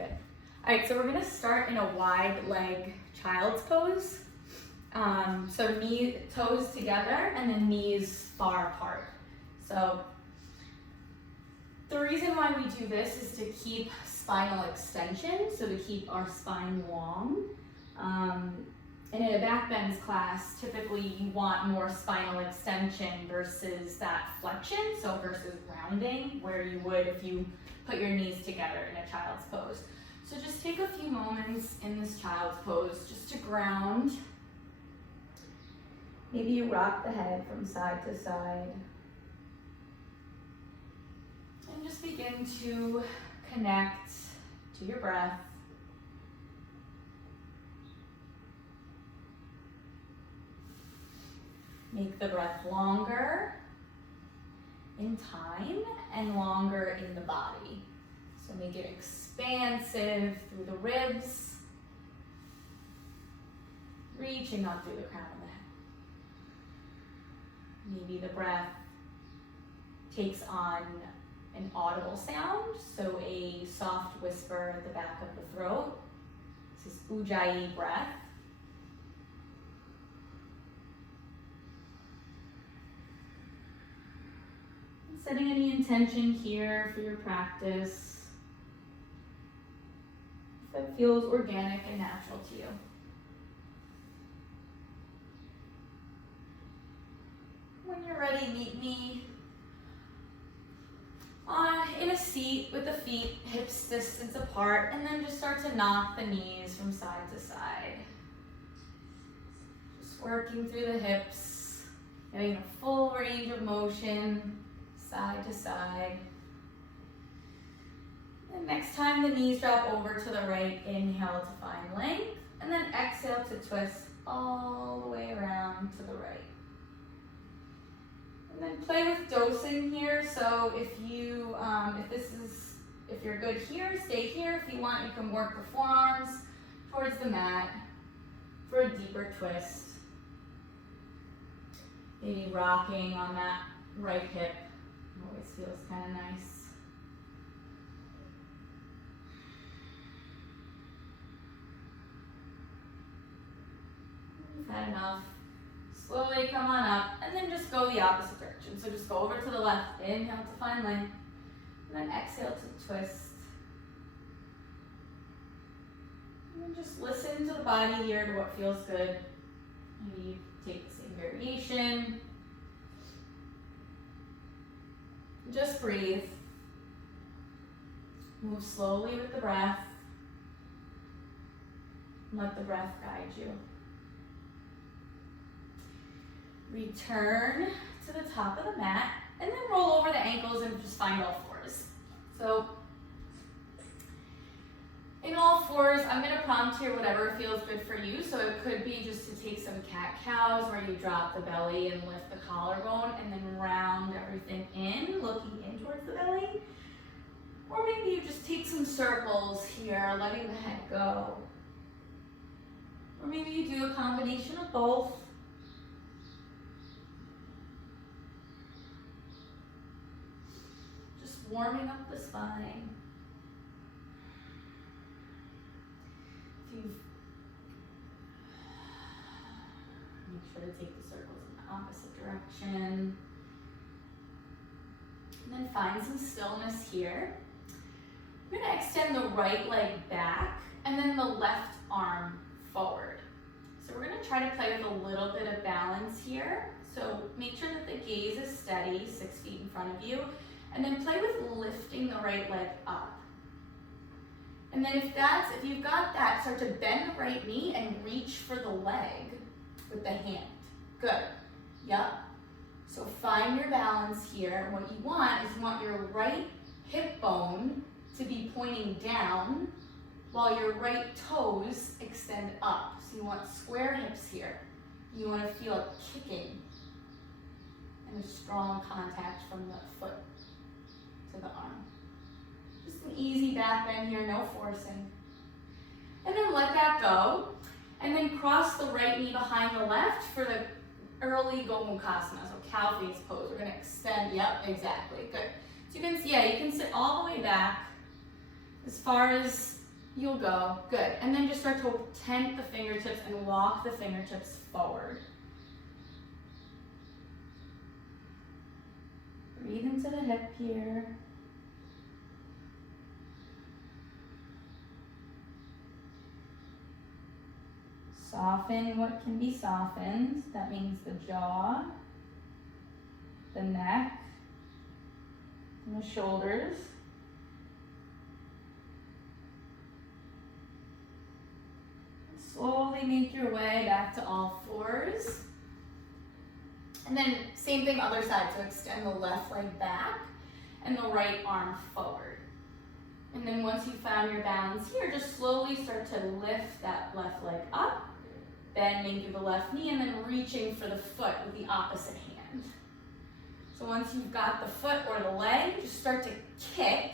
Good. All right, so we're gonna start in a wide leg child's pose. So toes together and then knees far apart. So the reason why we do this is to keep spinal extension, so to keep our spine long. And in a backbends class, typically you want more spinal extension versus that flexion, so versus rounding, where you would if you put your knees together in a child's pose. So just take a few moments in this child's pose just to ground. Maybe you rock the head from side to side. And just begin to connect to your breath. Make the breath longer in time and longer in the body. So make it expansive through the ribs, reaching up through the crown of the head. Maybe the breath takes on an audible sound, so a soft whisper at the back of the throat. This is Ujjayi breath. Setting any intention here for your practice, if it feels organic and natural to you. When you're ready, meet me in a seat with the feet hips distance apart, and then just start to knock the knees from side to side. Just working through the hips, getting a full range of motion. Side to side. And next time the knees drop over to the right, inhale to find length, and then exhale to twist all the way around to the right. And then play with dosing here. So if you're good here, stay here. If you want, you can work the forearms towards the mat for a deeper twist. Maybe rocking on that right hip. Always feels kind of nice. You've had enough. Slowly come on up, and then just go the opposite direction. So just go over to the left, inhale to find length, and then exhale to twist. And then just listen to the body here, to what feels good. Maybe you take the same variation. Just breathe. Move slowly with the breath. Let the breath guide you. Return to the top of the mat, and then roll over the ankles and just find all fours. So in all fours, I'm going to prompt here whatever feels good for you. So it could be just to take some cat-cows where you drop the belly and lift the collarbone and then round everything in, looking in towards the belly. Or maybe you just take some circles here, letting the head go. Or maybe you do a combination of both. Just warming up the spine. Make sure to take the circles in the opposite direction. And then find some stillness here. I'm going to extend the right leg back and then the left arm forward. So we're going to try to play with a little bit of balance here. So make sure that the gaze is steady, 6 feet in front of you. And then play with lifting the right leg up. And then if you've got that, start to bend the right knee and reach for the leg with the hand. Good. Yep. So find your balance here. And what you want your right hip bone to be pointing down while your right toes extend up. So you want square hips here. You want to feel it kicking and a strong contact from the foot to the arm. Just an easy back bend here, no forcing. And then let that go. And then cross the right knee behind the left for the early Gomukhasana, so cow face pose. We're going to extend, yep, exactly, good. So you can see, you can sit all the way back as far as you'll go. Good. And then just start to tent the fingertips and walk the fingertips forward. Breathe into the hip here. Soften what can be softened. That means the jaw, the neck, and the shoulders. Slowly make your way back to all fours. And then same thing other side, so extend the left leg back and the right arm forward. And then once you found your balance here, just slowly start to lift that left leg up, bending through the left knee, and then reaching for the foot with the opposite hand. So once you've got the foot or the leg, just start to kick.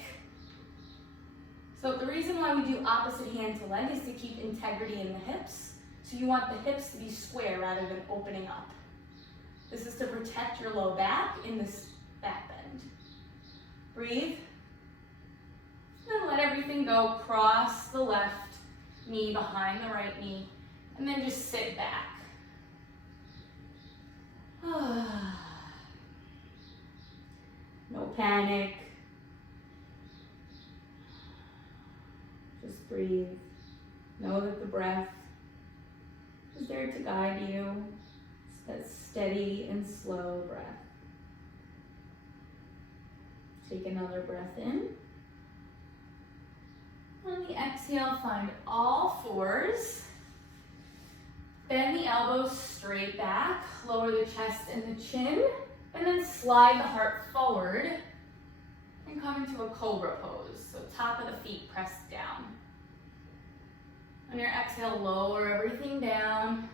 So the reason why we do opposite hand to leg is to keep integrity in the hips. So you want the hips to be square rather than opening up. This is to protect your low back in this back bend. Breathe. And let everything go. Cross the left knee behind the right knee. And then just sit back. No panic. Just breathe. Know that the breath is there to guide you. It's that steady and slow breath. Take another breath in. On the exhale, find all fours. Bend the elbows straight back, lower the chest and the chin, and then slide the heart forward and come into a cobra pose. So top of the feet pressed down. On your exhale, lower everything down.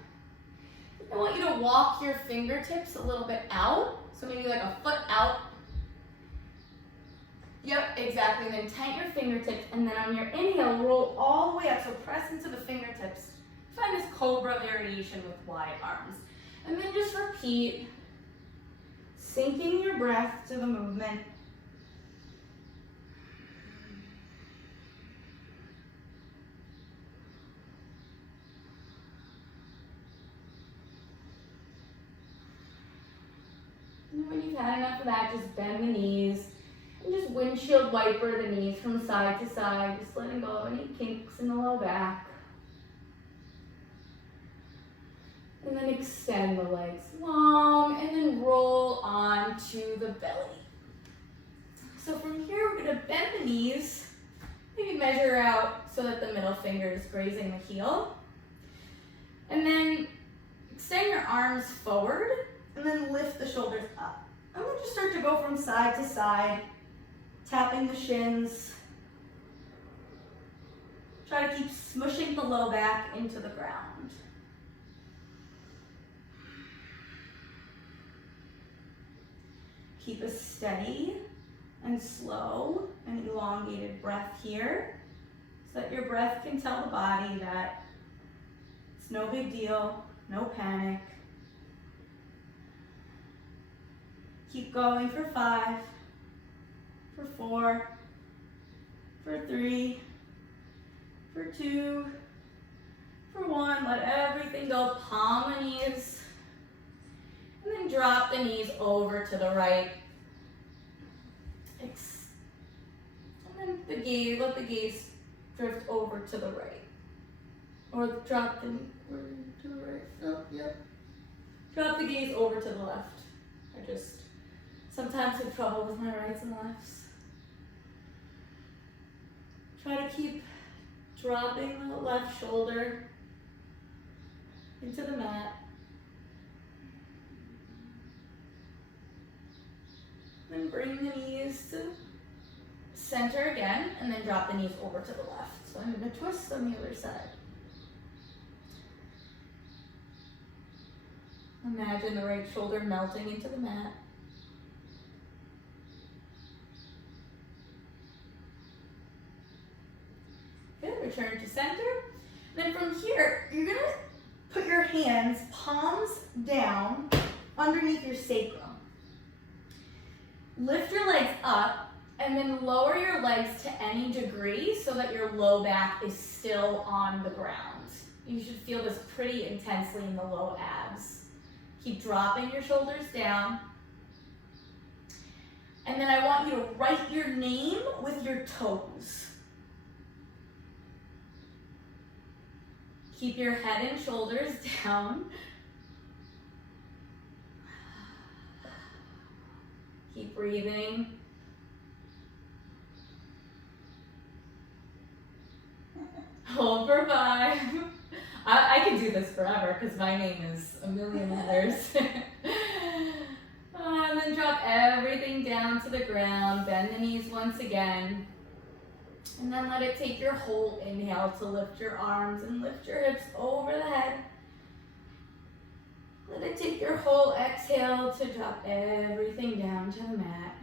I want you to walk your fingertips a little bit out. So maybe like a foot out. Yep, exactly. And then tent your fingertips, and then on your inhale, roll all the way up. So press into the fingertips. Find this cobra variation with wide arms. And then just repeat, syncing your breath to the movement. And when you've had enough of that, just bend the knees. And just windshield wiper the knees from side to side, just letting go of any kinks in the low back. And then extend the legs long, and then roll onto the belly. So from here, we're gonna bend the knees, maybe measure out so that the middle finger is grazing the heel. And then extend your arms forward, and then lift the shoulders up. I'm gonna just start to go from side to side, tapping the shins. Try to keep smushing the low back into the ground. Keep a steady and slow and elongated breath here so that your breath can tell the body that it's no big deal, no panic. Keep going for 5, for 4, for 3, for 2, for 1. Let everything go, palm the knees. And then drop the knees over to the right. And then the gaze, let the gaze drift over to the right. Or drop the to the right. Oh, yep. Drop the gaze over to the left. I just sometimes have trouble with my rights and lefts. Try to keep dropping the left shoulder into the mat. Then bring the knees to center again, and then drop the knees over to the left. So I'm going to twist on the other side. Imagine the right shoulder melting into the mat. Good, return to center. Then from here, you're going to put your hands palms down underneath your sacrum. Lift your legs up And then lower your legs to any degree so that your low back is still on the ground. You should feel this pretty intensely in the low abs. Keep dropping your shoulders down. And then I want you to write your name with your toes. Keep your head and shoulders down. Keep breathing. Hold for 5. I can do this forever because my name is a million letters. And then drop everything down to the ground. Bend the knees once again. And then let it take your whole inhale to lift your arms and lift your hips over the head. Let it take your whole exhale to drop everything down to the mat.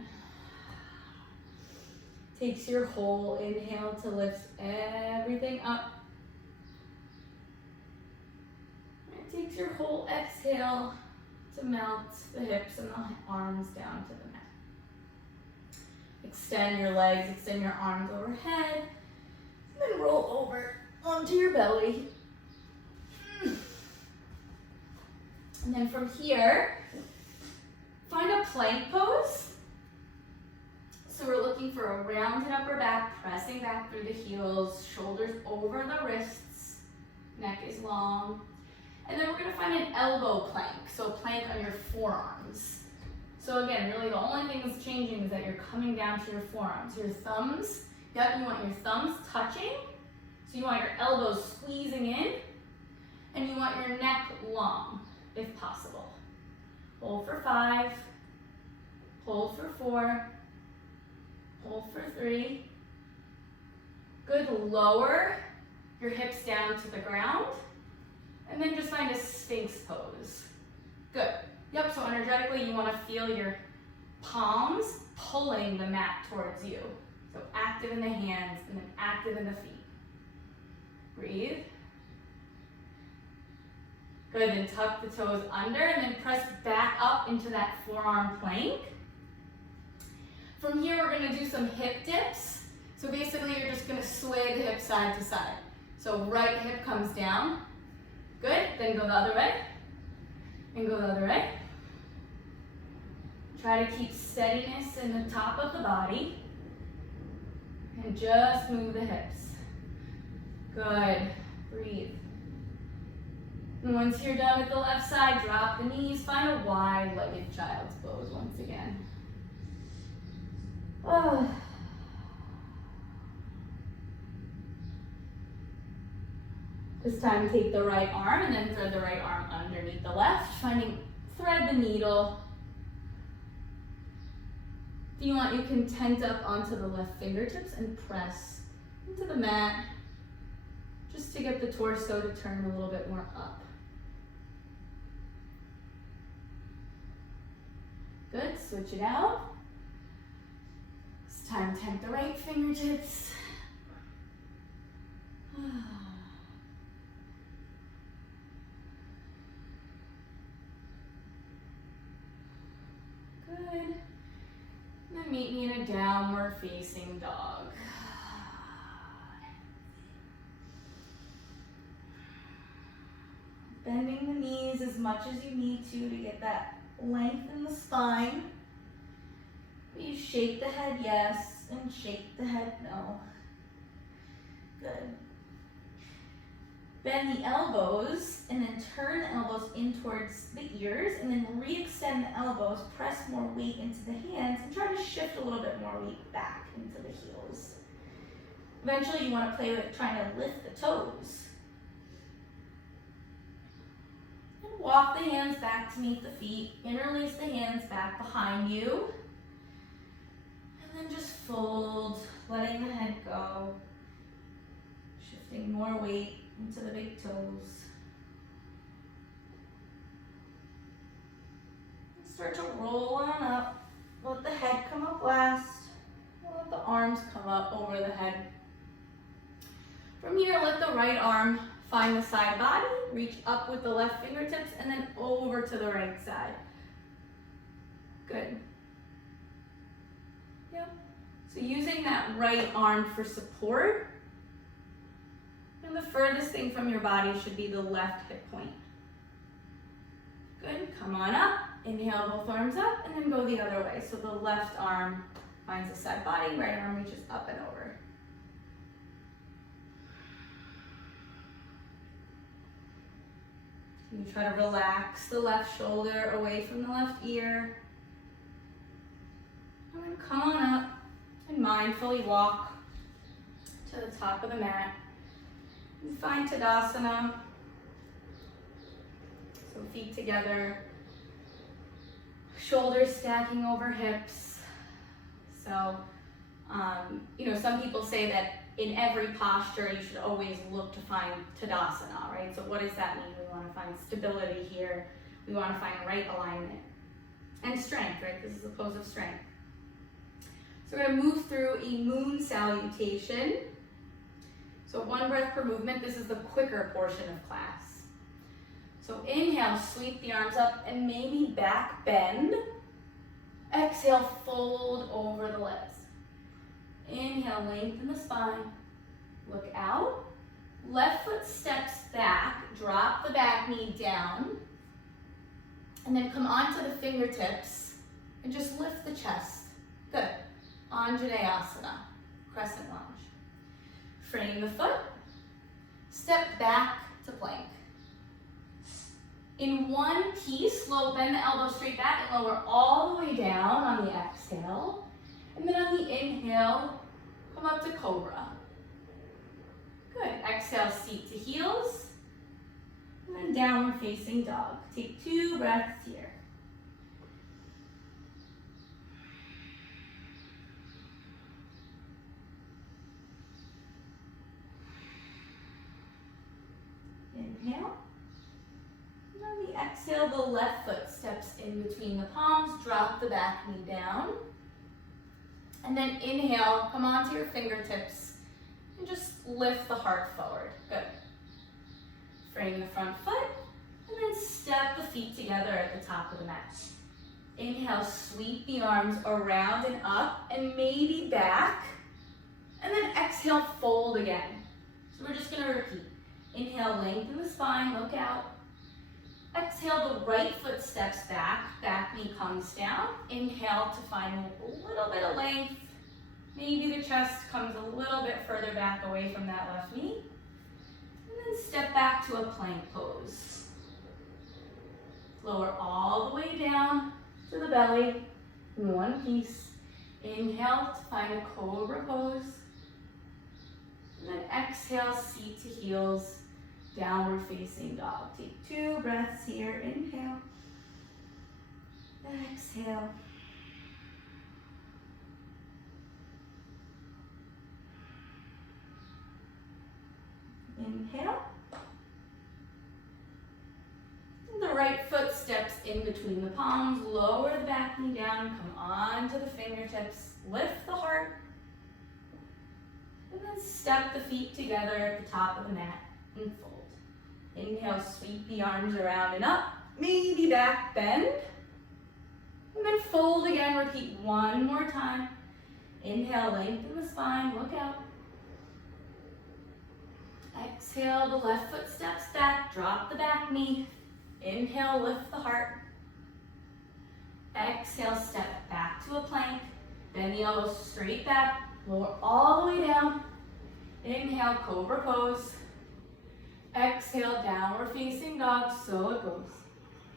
Takes your whole inhale to lift everything up. It takes your whole exhale to melt the hips and the arms down to the mat. Extend your legs, extend your arms overhead, and then roll over onto your belly. And then from here, find a plank pose. So we're looking for a rounded upper back, pressing back through the heels, shoulders over the wrists, neck is long. And then we're gonna find an elbow plank, so a plank on your forearms. So again, really the only thing that's changing is that you're coming down to your forearms. Your thumbs, you want your thumbs touching, so you want your elbows squeezing in, and you want your neck long, if possible. Hold for 5, hold for 4, hold for 3. Good, lower your hips down to the ground, and then just find a Sphinx pose. Good. Yep, so energetically you want to feel your palms pulling the mat towards you. So active in the hands and then active in the feet. Breathe. Good, then tuck the toes under and then press back up into that forearm plank. From here we're going to do some hip dips. So basically you're just going to sway the hip side to side. So right hip comes down. Good, then go the other way. And go the other way. Try to keep steadiness in the top of the body. And just move the hips. Good, breathe. And once you're done with the left side, drop the knees, find a wide-legged child's pose once again. Oh. This time take the right arm and then thread the right arm underneath the left, thread the needle. If you want, you can tent up onto the left fingertips and press into the mat, just to get the torso to turn a little bit more up. Good, switch it out. This time tent the right fingertips. Good. And then meet me in a downward facing dog. Bending the knees as much as you need to get that length in the spine. You shake the head yes, and shake the head no. Good. Bend the elbows and then turn the elbows in towards the ears and then re-extend the elbows, press more weight into the hands and try to shift a little bit more weight back into the heels. Eventually you want to play with trying to lift the toes. And walk the hands back to meet the feet, interlace the hands back behind you. And then just fold, letting the head go, shifting more weight into the big toes. Start to roll on up. Let the head come up last. Let the arms come up over the head. From here, let the right arm find the side body. Reach up with the left fingertips and then over to the right side. Good. Yep. So using that right arm for support, and the furthest thing from your body should be the left hip point. Good, come on up, inhale both arms up, and then go the other way. So the left arm finds a set body, right arm reaches up and over. You try to relax the left shoulder away from the left ear. And then come on up and mindfully walk to the top of the mat. And find Tadasana. So feet together, shoulders stacking over hips. So, some people say that in every posture, you should always look to find Tadasana, right? So what does that mean? We want to find stability here. We want to find right alignment and strength, right? This is a pose of strength. So we're going to move through a moon salutation. So 1 breath per movement. This is the quicker portion of class. So inhale, sweep the arms up and maybe back bend. Exhale, fold over the legs. Inhale, lengthen the spine. Look out. Left foot steps back. Drop the back knee down. And then come onto the fingertips and just lift the chest. Good. Anjaneyasana, crescent lunge. Frame the foot. Step back to plank. In one piece, bend the elbow straight back and lower all the way down on the exhale. And then on the inhale, come up to cobra. Good. Exhale, seat to heels. And then downward facing dog. Take 2 breaths here. Inhale. And on the exhale, the left foot steps in between the palms. Drop the back knee down. And then inhale, come onto your fingertips and just lift the heart forward. Good. Frame the front foot and then step the feet together at the top of the mat. Inhale, sweep the arms around and up and maybe back. And then exhale, fold again. So we're just going to repeat. Inhale, lengthen the spine, look out. Exhale, the right foot steps back, back knee comes down. Inhale to find a little bit of length. Maybe the chest comes a little bit further back away from that left knee. And then step back to a plank pose. Lower all the way down to the belly in one piece. Inhale to find a cobra pose. And then exhale, seat to heels. Downward facing dog. Take 2 breaths here. Inhale. Exhale. Inhale. And the right foot steps in between the palms. Lower the back knee down. Come onto the fingertips. Lift the heart. And then step the feet together at the top of the mat and fold. Inhale, sweep the arms around and up. Maybe back bend. And then fold again. Repeat 1 more time. Inhale, lengthen the spine. Look out. Exhale, the left foot steps back. Drop the back knee. Inhale, lift the heart. Exhale, step back to a plank. Bend the elbows straight back. Lower all the way down. Inhale, cobra pose. Exhale, downward facing dog, so it goes.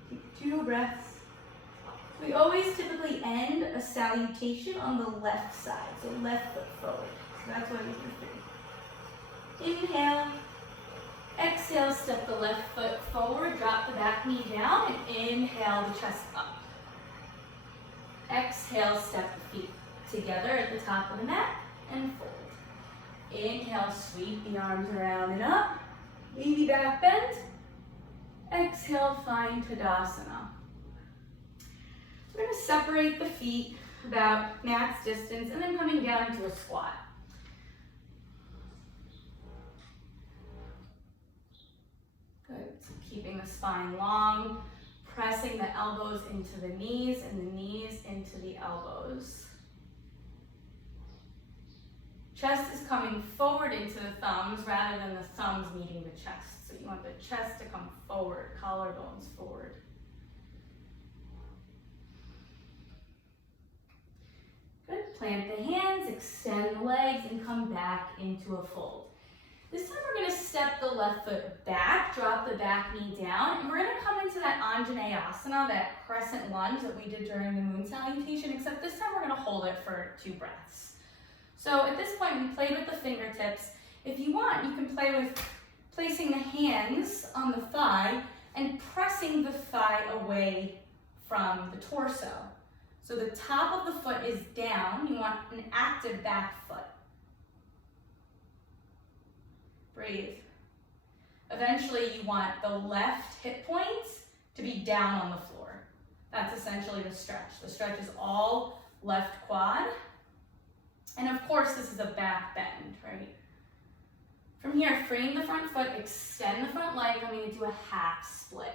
Take 2 breaths. We always typically end a salutation on the left side, so left foot forward. So that's what you can do. Inhale. Exhale, step the left foot forward, drop the back knee down, and inhale the chest up. Exhale, step the feet together at the top of the mat and fold. Inhale, sweep the arms around and up. Maybe back bend. Exhale, find Tadasana. We're going to separate the feet about mat's distance and then coming down into a squat. Good. So keeping the spine long, pressing the elbows into the knees and the knees into the elbows. coming forward into the thumbs rather than the thumbs meeting the chest. So you want the chest to come forward, collarbones forward. Good. Plant the hands, extend the legs, and come back into a fold. This time we're going to step the left foot back, drop the back knee down, and we're going to come into that Anjaneyasana, that crescent lunge that we did during the moon salutation, except this time we're going to hold it for 2 breaths. So at this point we played with the fingertips. If you want, you can play with placing the hands on the thigh and pressing the thigh away from the torso. So the top of the foot is down. You want an active back foot. Breathe. Eventually you want the left hip point to be down on the floor. That's essentially the stretch. The stretch is all left quad. And of course this is a back bend, right? From here, frame the front foot, extend the front leg. I'm going to do a half split.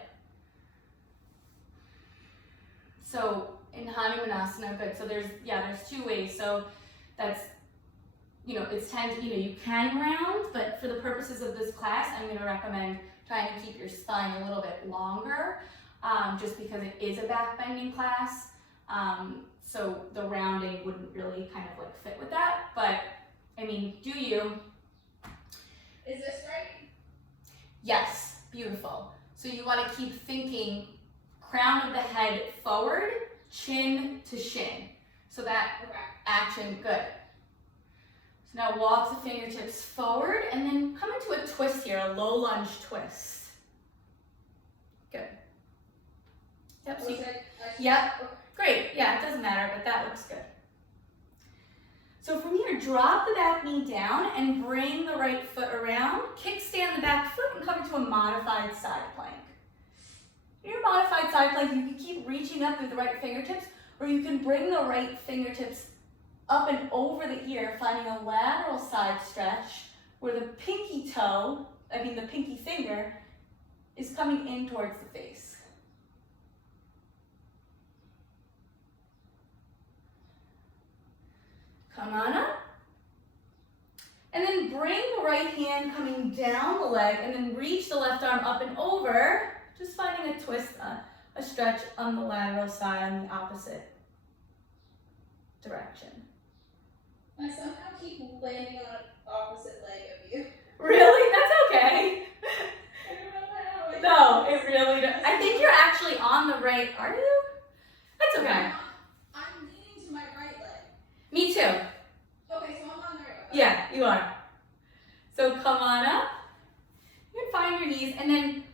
So in Hanumanasana, good. So there's 2 ways. So that's, it's you can round, but for the purposes of this class, I'm going to recommend trying to keep your spine a little bit longer, just because it is a back bending class. So the rounding wouldn't really kind of like fit with that, but I mean, do you? Is this right? Yes, beautiful. So you want to keep thinking crown of the head forward, chin to shin. So that action, good. So now walk the fingertips forward and then come into a twist here, a low lunge twist. Good. Yep. So great. Yeah, it doesn't matter, but that looks good. So from here, drop the back knee down and bring the right foot around. Kickstand the back foot and come into a modified side plank. In your modified side plank, you can keep reaching up through the right fingertips, or you can bring the right fingertips up and over the ear, finding a lateral side stretch where the pinky finger is coming in towards the face. Come on up. And then bring the right hand coming down the leg and then reach the left arm up and over, just finding a twist, a stretch on the lateral side on the opposite direction. I somehow keep landing on the opposite leg of you. Really? That's okay. I don't know how. No, it really does. I think you're actually on the right, are you? That's okay. I'm leaning to my right leg. Me too. Okay, so I'm on the right leg. Yeah, you are. So come on up. You can find your knees, and then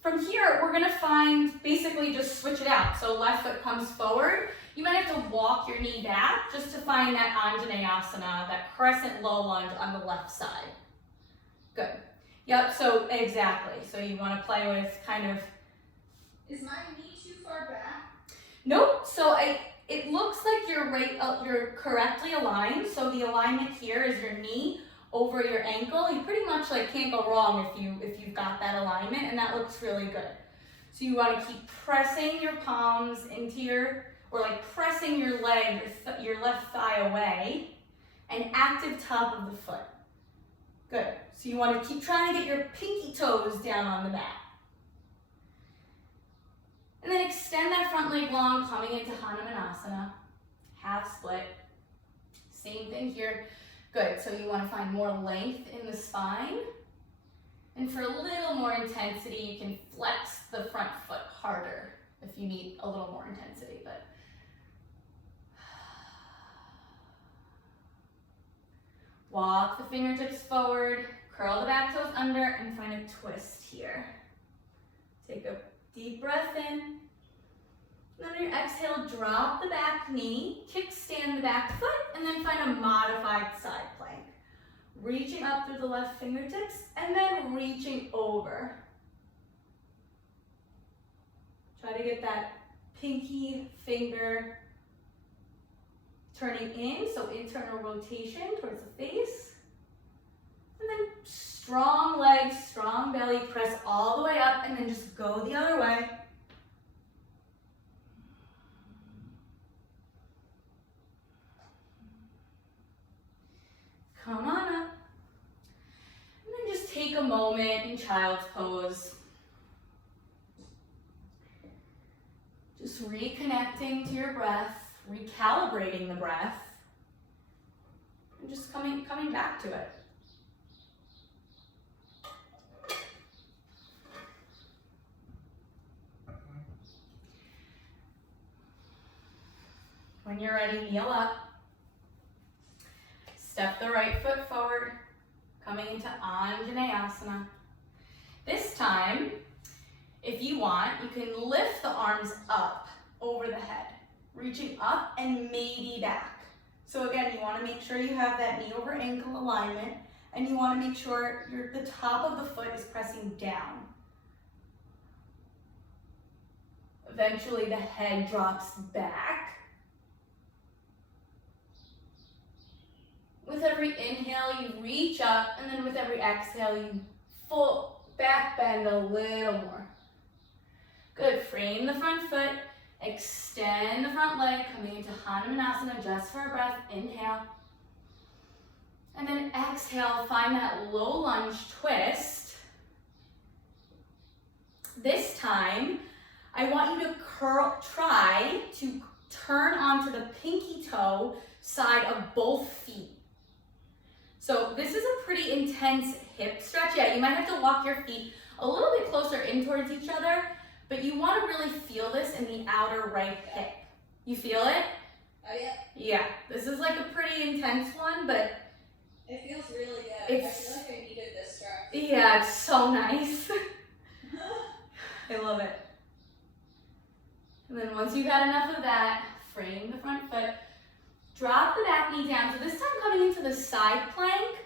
from here, we're gonna find, basically just switch it out. So left foot comes forward. You might have to walk your knee back just to find that Anjaneyasana, that crescent low lunge on the left side. Good. Yep, so exactly. So you wanna play with kind of. Is my knee too far back? Nope, so it looks like you're correctly aligned. So the alignment here is your knee over your ankle. You pretty much can't go wrong if you've got that alignment, and that looks really good. So you want to keep pressing your palms into pressing your leg, your left thigh away, and active top of the foot. Good. So you want to keep trying to get your pinky toes down on the mat. And then extend that front leg long, coming into Hanumanasana, half split. Same thing here. Good, so you want to find more length in the spine. And for a little more intensity, you can flex the front foot harder if you need a little more intensity. But walk the fingertips forward, curl the back toes under, and find a twist here. Take a deep breath in. And on your exhale, drop the back knee, kickstand the back foot, and then find a modified side plank. Reaching up through the left fingertips, and then reaching over. Try to get that pinky finger turning in, so internal rotation towards the face. And then strong legs, strong belly, press all the way up, and then just go the other way. Come on up. take a moment in child's pose. Just reconnecting to your breath, recalibrating the breath, and just coming back to it. When you're ready, kneel up. Step the right foot forward, coming into Anjaneyasana. This time, if you want, you can lift the arms up over the head, reaching up and maybe back. So again, you want to make sure you have that knee over ankle alignment, and you want to make sure the top of the foot is pressing down. Eventually, the head drops back. With every inhale, you reach up, and then with every exhale, you full back bend a little more. Good, frame the front foot, extend the front leg, coming into Hanumanasana just for a breath. Inhale. And then exhale, find that low lunge twist. This time, I want you to try to turn onto the pinky toe side of both feet. So this is a pretty intense hip stretch. Yeah, you might have to walk your feet a little bit closer in towards each other, but you want to really feel this in the outer right hip. You feel it? Oh yeah. Yeah, this is like a pretty intense one, but it feels really good. I feel like I needed this stretch. Yeah, it's so nice. I love it. And then once you got enough of that, frame the front foot. Drop the back knee down. So this time coming into the side plank,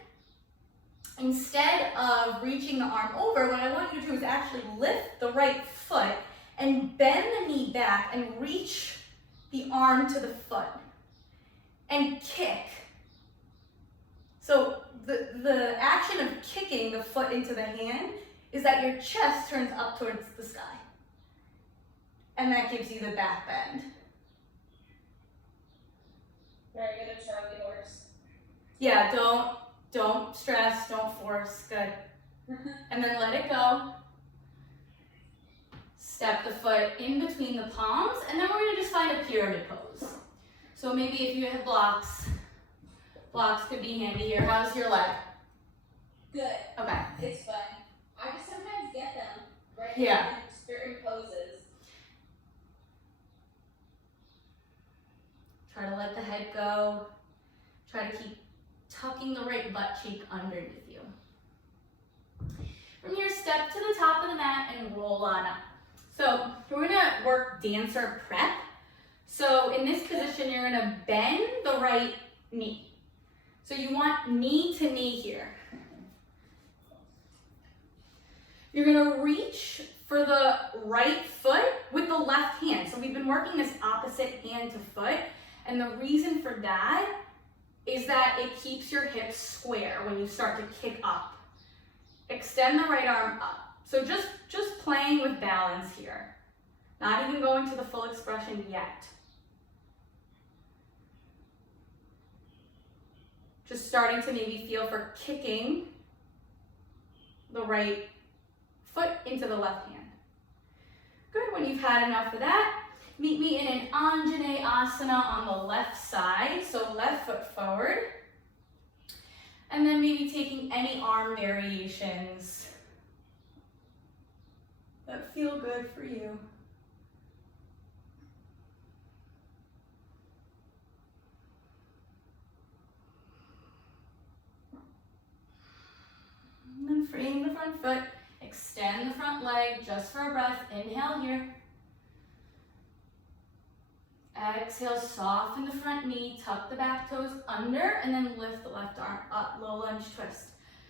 instead of reaching the arm over, what I want you to do is actually lift the right foot and bend the knee back and reach the arm to the foot and kick. So the action of kicking the foot into the hand is that your chest turns up towards the sky. And that gives you the back bend. Very good at Charlie horse. Yeah, don't stress, don't force, good. And then let it go. Step the foot in between the palms, and then we're gonna just find a pyramid pose. So maybe if you have blocks could be handy here. How's your leg? Good. Okay. It's fun. I just sometimes get them right Yeah. in certain poses. Try to let the head go. Try to keep tucking the right butt cheek underneath you. From here, step to the top of the mat and roll on up. So we're gonna work dancer prep. So in this position, you're gonna bend the right knee. So you want knee to knee here. You're gonna reach for the right foot with the left hand. So we've been working this opposite hand to foot. And the reason for that is that it keeps your hips square when you start to kick up. Extend the right arm up. So just playing with balance here. Not even going to the full expression yet. Just starting to maybe feel for kicking the right foot into the left hand. Good, when you've had enough of that, meet me in an Anjaneyasana on the left side. So left foot forward. And then maybe taking any arm variations that feel good for you. And then frame the front foot, extend the front leg just for a breath. Inhale here. Exhale, soften the front knee, tuck the back toes under, and then lift the left arm up, low lunge twist.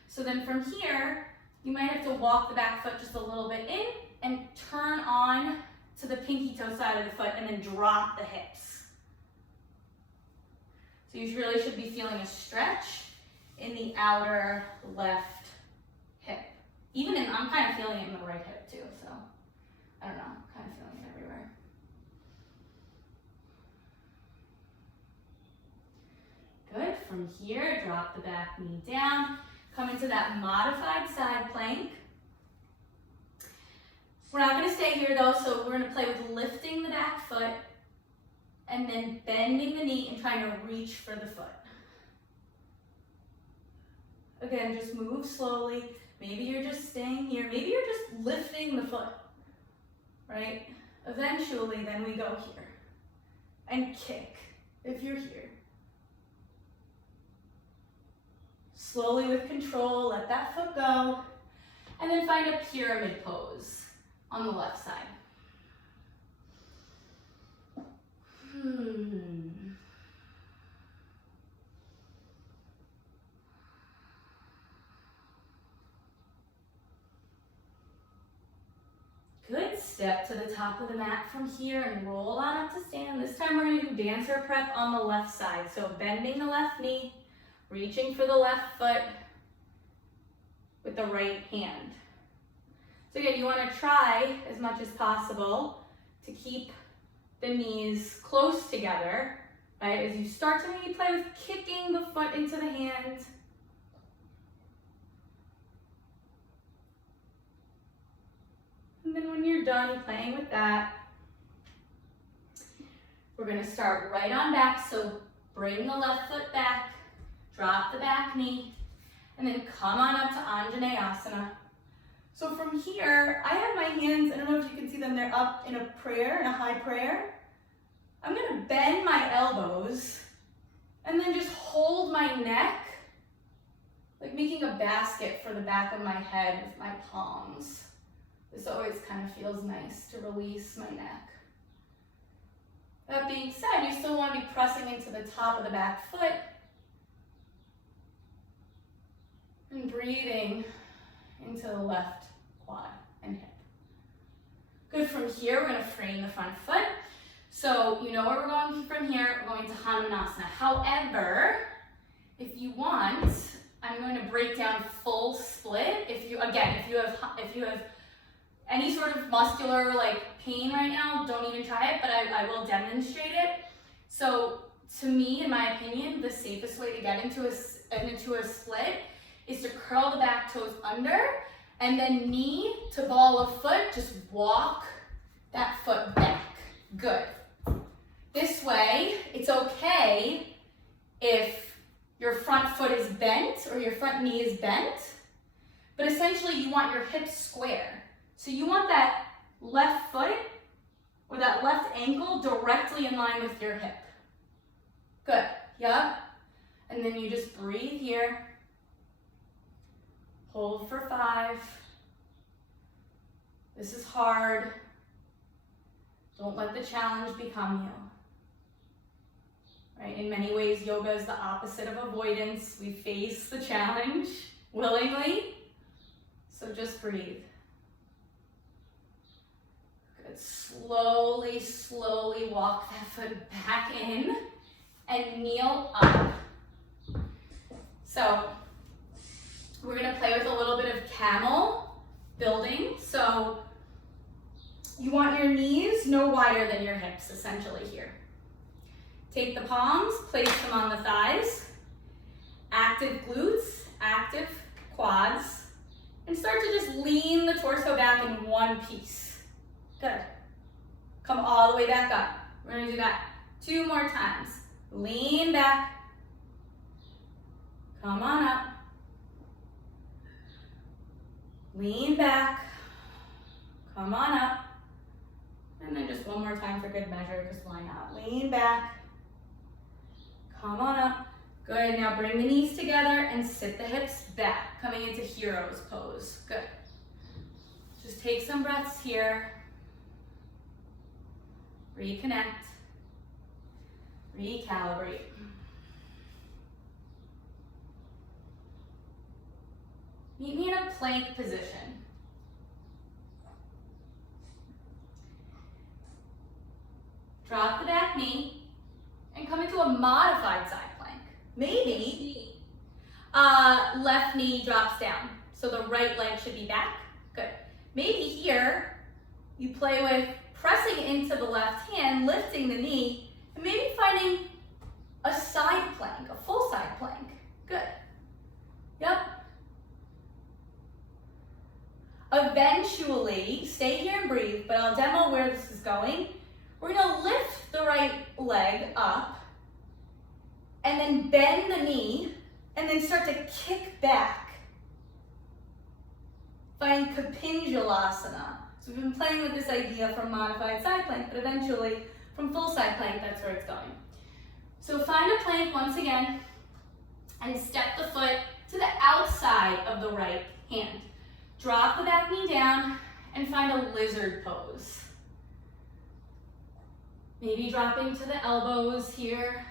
So then from here, you might have to walk the back foot just a little bit in and turn on to the pinky toe side of the foot and then drop the hips. So you really should be feeling a stretch in the outer left hip. I'm kind of feeling it in the right hip too, so I don't know, I'm kind of feeling it everywhere. Good, from here, drop the back knee down. Come into that modified side plank. We're not gonna stay here though, so we're gonna play with lifting the back foot and then bending the knee and trying to reach for the foot. Again, just move slowly. Maybe you're just staying here. Maybe you're just lifting the foot, right? Eventually, then we go here and kick if you're here. Slowly with control, let that foot go, and then find a pyramid pose on the left side. Good, step to the top of the mat from here and roll on up to stand. This time we're gonna do dancer prep on the left side. So bending the left knee, reaching for the left foot with the right hand. So again, you wanna try as much as possible to keep the knees close together, right? As you start to maybe play with kicking the foot into the hand. And then when you're done playing with that, we're gonna start right on back. So bring the left foot back, drop the back knee, and then come on up to Anjaneyasana. So from here, I have my hands, I don't know if you can see them, they're up in a prayer, in a high prayer. I'm gonna bend my elbows and then just hold my neck, like making a basket for the back of my head with my palms. This always kind of feels nice to release my neck. That being said, you still want to be pressing into the top of the back foot and breathing into the left quad and hip. Good, from here, we're gonna frame the front foot. So you know where we're going from here, we're going to Hanumanasana. However, if you want, I'm going to break down full split. If you have any sort of muscular pain right now, don't even try it, but I will demonstrate it. So to me, in my opinion, the safest way to get into a split is to curl the back toes under and then knee to ball of foot, just walk that foot back. Good. This way, it's okay if your front foot is bent or your front knee is bent, but essentially you want your hips square. So you want that left foot or that left ankle directly in line with your hip. Good, yep. And then you just breathe here. Hold for 5. This is hard. Don't let the challenge become you. Right? In many ways, yoga is the opposite of avoidance. We face the challenge willingly. So just breathe. Good. Slowly, slowly walk that foot back in and kneel up. So we're gonna play with a little bit of camel building. So you want your knees no wider than your hips, essentially here. Take the palms, place them on the thighs. Active glutes, active quads. And start to just lean the torso back in one piece. Good. Come all the way back up. We're gonna do that 2 more times. Lean back. Come on up. Lean back. Come on up. And then just 1 more time for good measure, because why not? Lean back. Come on up. Good, now bring the knees together and sit the hips back, coming into hero's pose. Good. Just take some breaths here. Reconnect. Recalibrate. Meet me in a plank position. Drop the back knee and come into a modified side plank. Maybe left knee drops down, so the right leg should be back. Good. Maybe here you play with pressing into the left hand, lifting the knee, and maybe finding a side plank, a full side plank. Good. Yep. Eventually, stay here and breathe, but I'll demo where this is going. We're gonna lift the right leg up and then bend the knee and then start to kick back. Find Kapinjalasana. So we've been playing with this idea from modified side plank, but eventually from full side plank, that's where it's going. So find a plank once again and step the foot to the outside of the right hand. Drop the back knee down and find a lizard pose. Maybe dropping to the elbows here.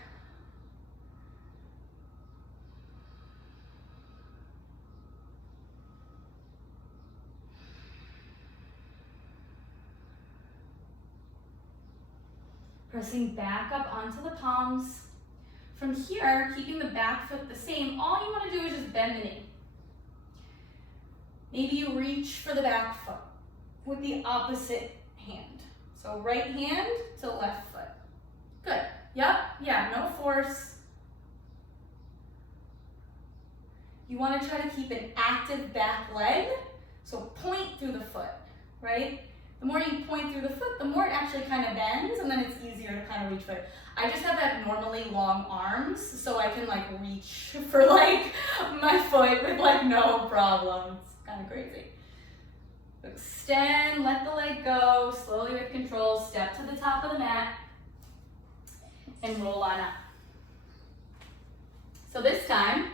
Pressing back up onto the palms. From here, keeping the back foot the same, all you want to do is just bend the knee. Maybe you reach for the back foot with the opposite hand. So right hand to left foot. Good. Yep. Yeah, no force. You want to try to keep an active back leg. So point through the foot, right? The more you point through the foot, the more it actually kind of bends, and then it's easier to kind of reach for it. I just have abnormally long arms, so I can like reach for like my foot with like no problem. It's kind of crazy. Extend, let the leg go, slowly with control, step to the top of the mat, and roll on up. So this time,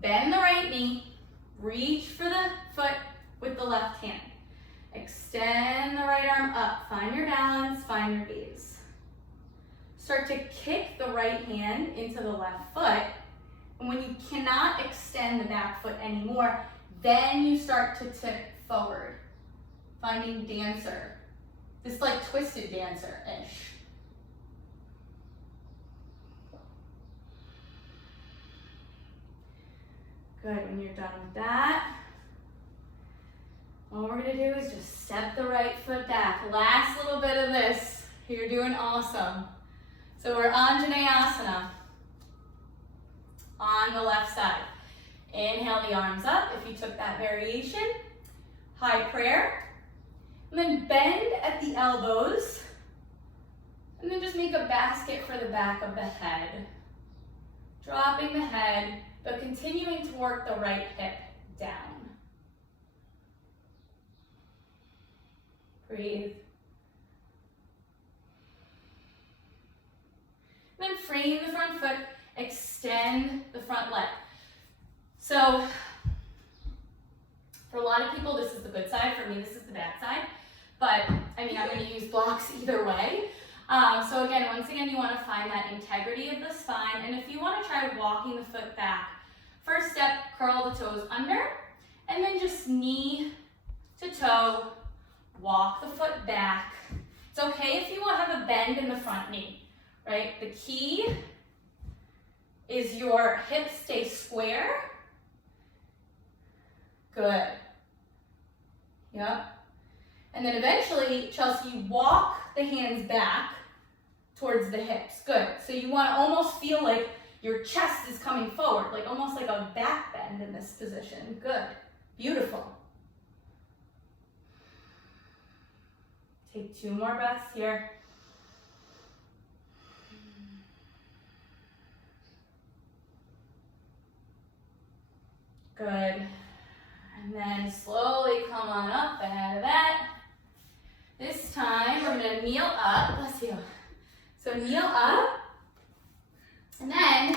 bend the right knee, reach for the foot with the left hand. Extend the right arm up, find your balance, find your gaze. Start to kick the right hand into the left foot, and when you cannot extend the back foot anymore, then you start to tip forward, finding dancer. This like twisted dancer-ish. Good, when you're done with that, all we're gonna do is just step the right foot back. Last little bit of this. You're doing awesome. So we're Anjaneyasana on the left side. Inhale the arms up if you took that variation. High prayer. And then bend at the elbows. And then just make a basket for the back of the head. Dropping the head, but continuing to work the right hip down. Breathe. Then frame the front foot, extend the front leg. So, for a lot of people, this is the good side. For me, this is the bad side. But, I mean, I'm going to use blocks either way. So again, once again, you want to find that integrity of the spine. And if you want to try walking the foot back, first step, curl the toes under. And then just knee to toe, walk the foot back. It's okay if you have a bend in the front knee. Right? The key is your hips stay square. Good. Yep. And then eventually, Chelsea, you walk the hands back towards the hips. Good. So you want to almost feel like your chest is coming forward, like almost like a back bend in this position. Good. Beautiful. Take 2 more breaths here. Good. And then slowly come on up and out of that. This time we're going to kneel up. Bless you. So kneel up. And then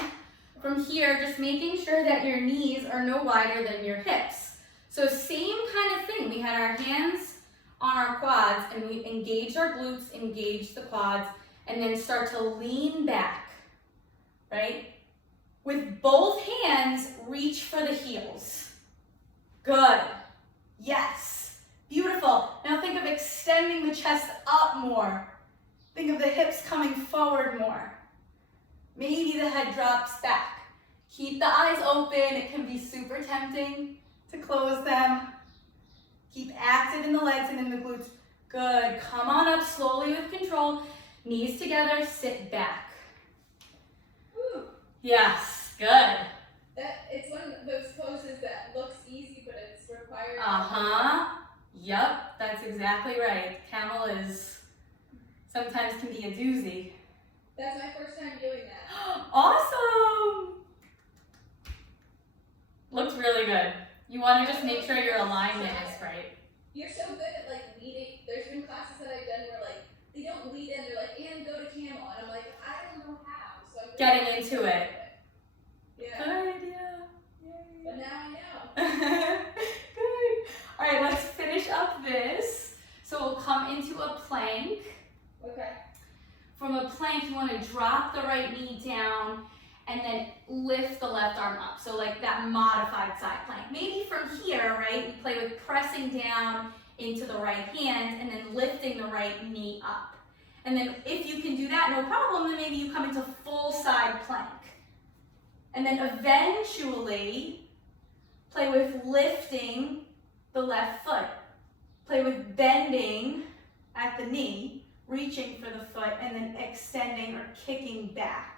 from here, just making sure that your knees are no wider than your hips. So same kind of thing. We had our hands on our quads and we engaged our glutes, engaged the quads, and then start to lean back, right? With both hands, reach for the heels. Good. Yes. Beautiful. Now think of extending the chest up more. Think of the hips coming forward more. Maybe the head drops back. Keep the eyes open. It can be super tempting to close them. Keep active in the legs and in the glutes. Good. Come on up slowly with control. Knees together, sit back. Woo. Yes, good. It's one of those poses that looks easy, but it's required. Uh-huh. Yep, that's exactly right. Camel is, sometimes can be a doozy. That's my first time doing that. Awesome! Looks really good. You want to just make sure your alignment is right. You're so good at like leading. There's been classes that I've done where like they don't lead in. They're like, and go to camel, and I'm like, I don't know how. So I'm Getting into it. Yeah. Good idea. But now I know. Good. All right, let's finish up this. So we'll come into a plank. Okay. From a plank, you want to drop the right knee down and then lift the left arm up. So like that modified side plank. Maybe from here, right, you play with pressing down into the right hand and then lifting the right knee up. And then if you can do that, no problem, then maybe you come into full side plank. And then eventually play with lifting the left foot. Play with bending at the knee, reaching for the foot, and then extending or kicking back.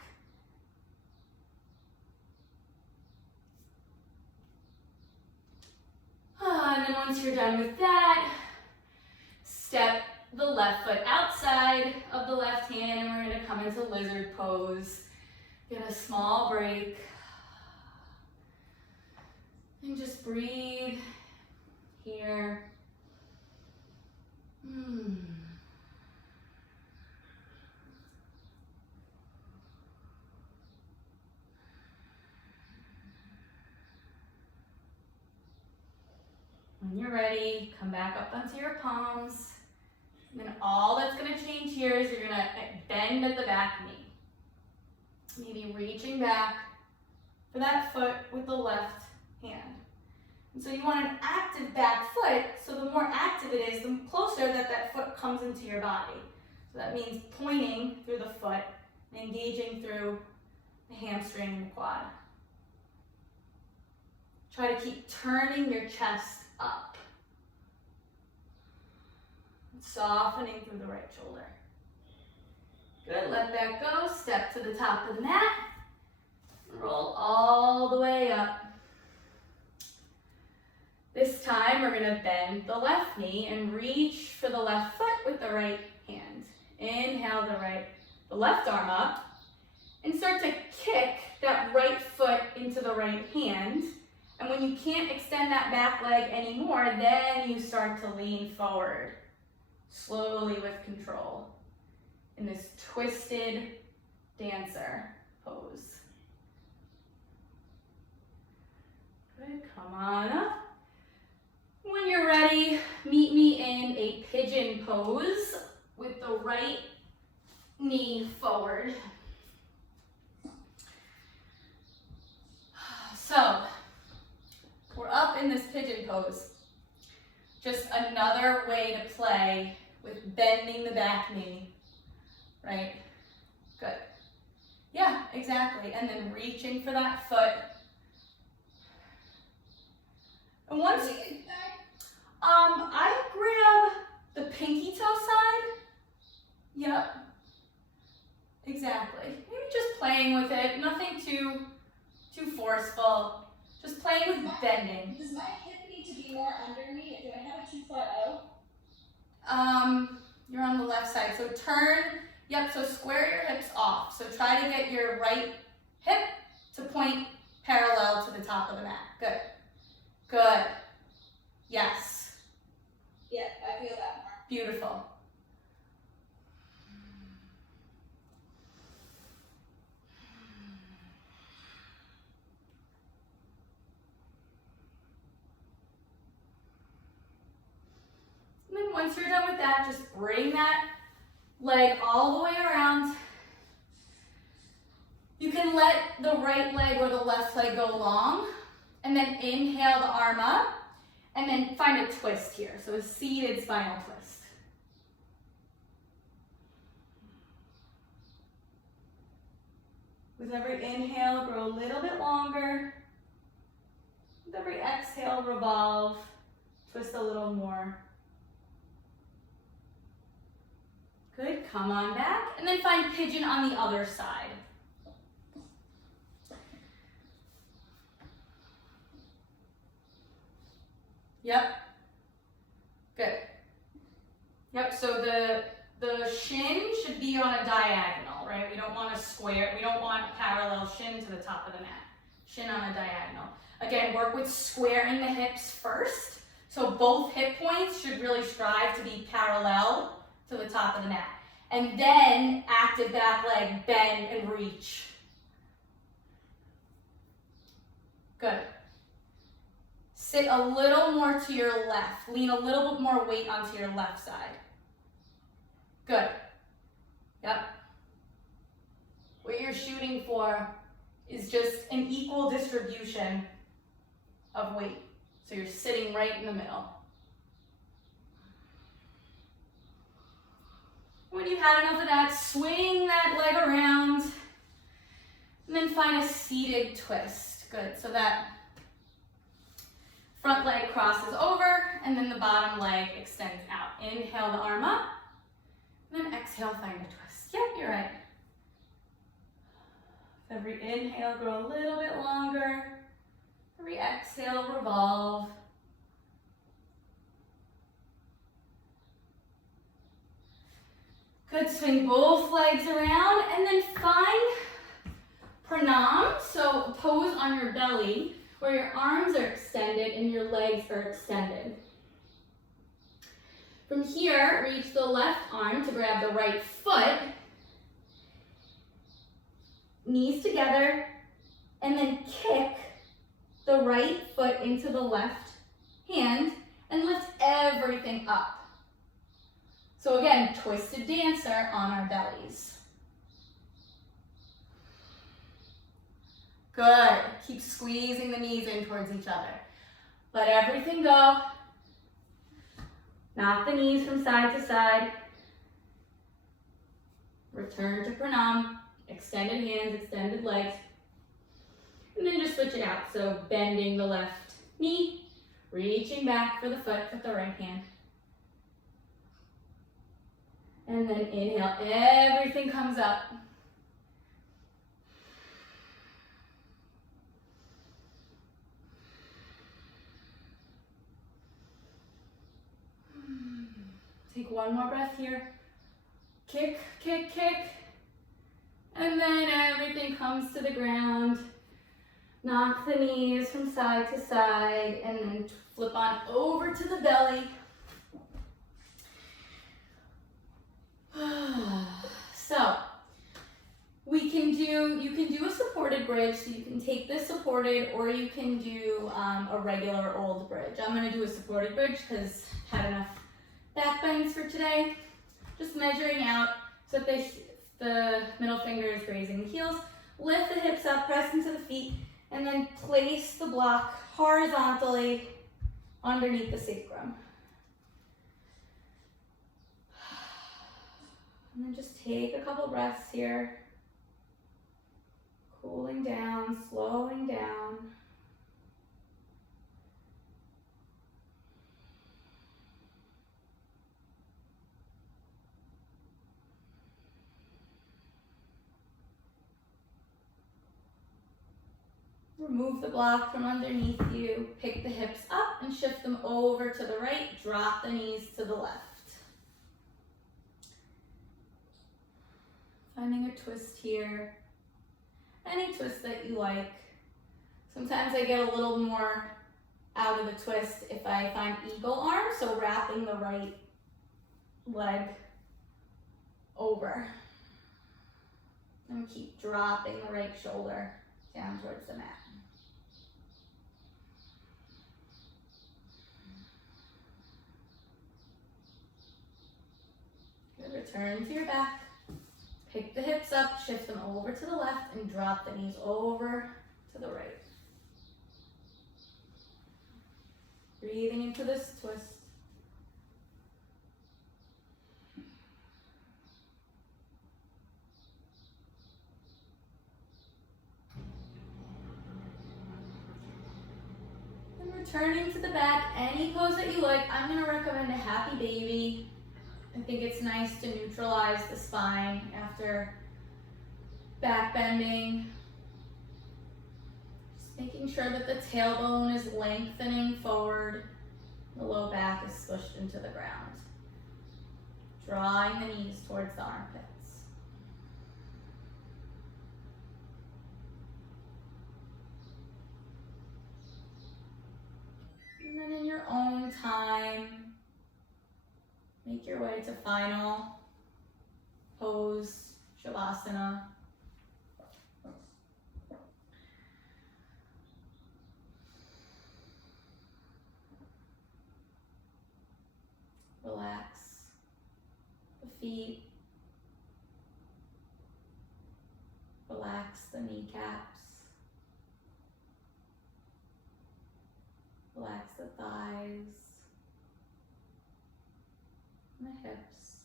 And then once you're done with that, step the left foot outside of the left hand, and we're going to come into lizard pose. Get a small break. And just breathe here. When you're ready, come back up onto your palms. And then all that's going to change here is you're going to bend at the back knee. Maybe reaching back for that foot with the left hand. And so you want an active back foot, so the more active it is, the closer that foot comes into your body. So that means pointing through the foot and engaging through the hamstring and the quad. Try to keep turning your chest up. And softening through the right shoulder. Good, let that go. Step to the top of the mat. Roll all the way up. This time we're going to bend the left knee and reach for the left foot with the right hand. Inhale the left arm up and start to kick that right foot into the right hand. And when you can't extend that back leg anymore, then you start to lean forward, slowly with control, in this twisted dancer pose. Good, come on up. When you're ready, meet me in a pigeon pose with the right knee forward. So, we're up in this pigeon pose. Just another way to play with bending the back knee, right? Good. Yeah, exactly. And then reaching for that foot. And once you, I grab the pinky toe side. Yep. Exactly. Maybe just playing with it. Nothing too forceful. Just playing with bending. Does my hip need to be more under me? Do I have a too far out? You're on the left side. So turn. Yep. So square your hips off. So try to get your right hip to point parallel to the top of the mat. Good. Good. Yes. Yeah, I feel that more. Beautiful. And then once you're done with that, just bring that leg all the way around. You can let the right leg or the left leg go long, and then inhale the arm up, and then find a twist here. So a seated spinal twist. With every inhale, grow a little bit longer. With every exhale, revolve, twist a little more. Good, come on back, and then find pigeon on the other side. Yep. Good. Yep, so the shin should be on a diagonal, right? We don't want a square, we don't want a parallel shin to the top of the mat. Shin on a diagonal. Again, work with squaring the hips first. So both hip points should really strive to be parallel to the top of the mat. And then active back leg, bend and reach. Good. Sit a little more to your left. Lean a little bit more weight onto your left side. Good. Yep. What you're shooting for is just an equal distribution of weight. So you're sitting right in the middle. When you've had enough of that, swing that leg around and then find a seated twist. Good. So that front leg crosses over and then the bottom leg extends out. Inhale the arm up. And then exhale, find a twist. Yep, you're right. Every inhale, grow a little bit longer. Every exhale, revolve. Good, swing both legs around and then find pranam. So pose on your belly where your arms are extended and your legs are extended. From here, reach the left arm to grab the right foot, knees together, and then kick the right foot into the left hand and lift everything up. So again, twisted dancer on our bellies. Good. Keep squeezing the knees in towards each other. Let everything go. Knock the knees from side to side. Return to pranam. Extended hands, extended legs. And then just switch it out. So bending the left knee, reaching back for the foot with the right hand. And then inhale, everything comes up. Take one more breath here. Kick, kick, kick. And then everything comes to the ground. Knock the knees from side to side and then flip on over to the belly. So you can do a supported bridge. So you can take this supported or you can do a regular old bridge. I'm gonna do a supported bridge because I've had enough back bends for today. Just measuring out so that the middle finger is grazing the heels. Lift the hips up, press into the feet, and then place the block horizontally underneath the sacrum. And then just take a couple breaths here. Cooling down, slowing down. Remove the block from underneath you, pick the hips up and shift them over to the right, drop the knees to the left. Finding a twist here, any twist that you like. Sometimes I get a little more out of the twist if I find eagle arm, so wrapping the right leg over. And keep dropping the right shoulder down towards the mat. Good, return to your back. Pick the hips up, shift them over to the left, and drop the knees over to the right. Breathing into this twist. And returning to the back, any pose that you like. I'm going to recommend a happy baby. I think it's nice to neutralize the spine after back bending. Just making sure that the tailbone is lengthening forward, the low back back is squished into the ground. Drawing the knees towards the armpits. And then in your own time, make your way to final pose, Shavasana. Relax the feet. Relax the kneecaps. Relax the thighs and the hips.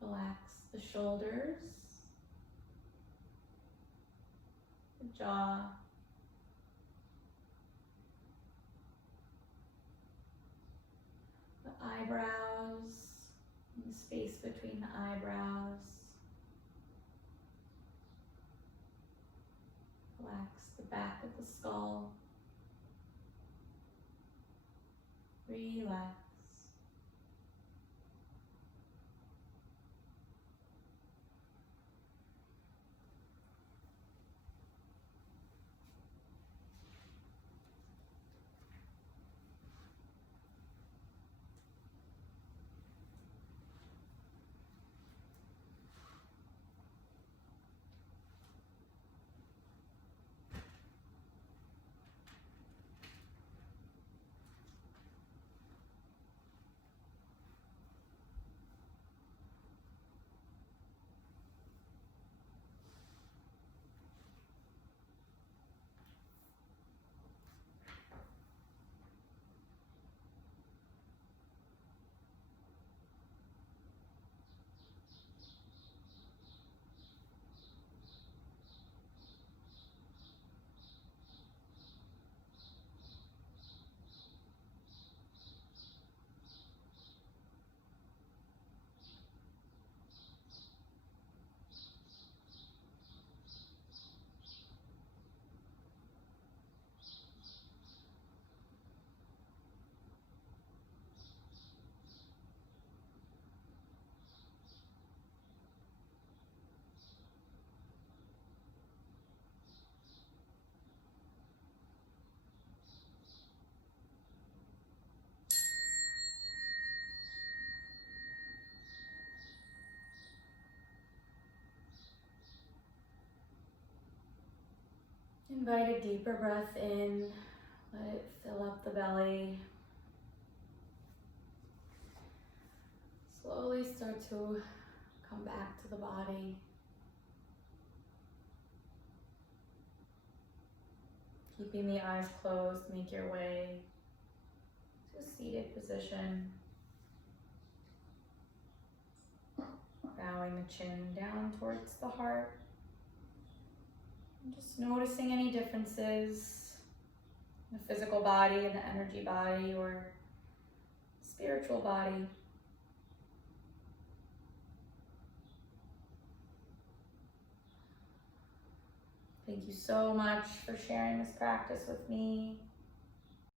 Relax the shoulders, the jaw, the eyebrows, and the space between the eyebrows. Relax the back of the skull. Relax. Invite a deeper breath in, let it fill up the belly. Slowly start to come back to the body. Keeping the eyes closed, make your way to a seated position. Bowing the chin down towards the heart. And just noticing any differences in the physical body and the energy body or spiritual body. Thank you so much for sharing this practice with me.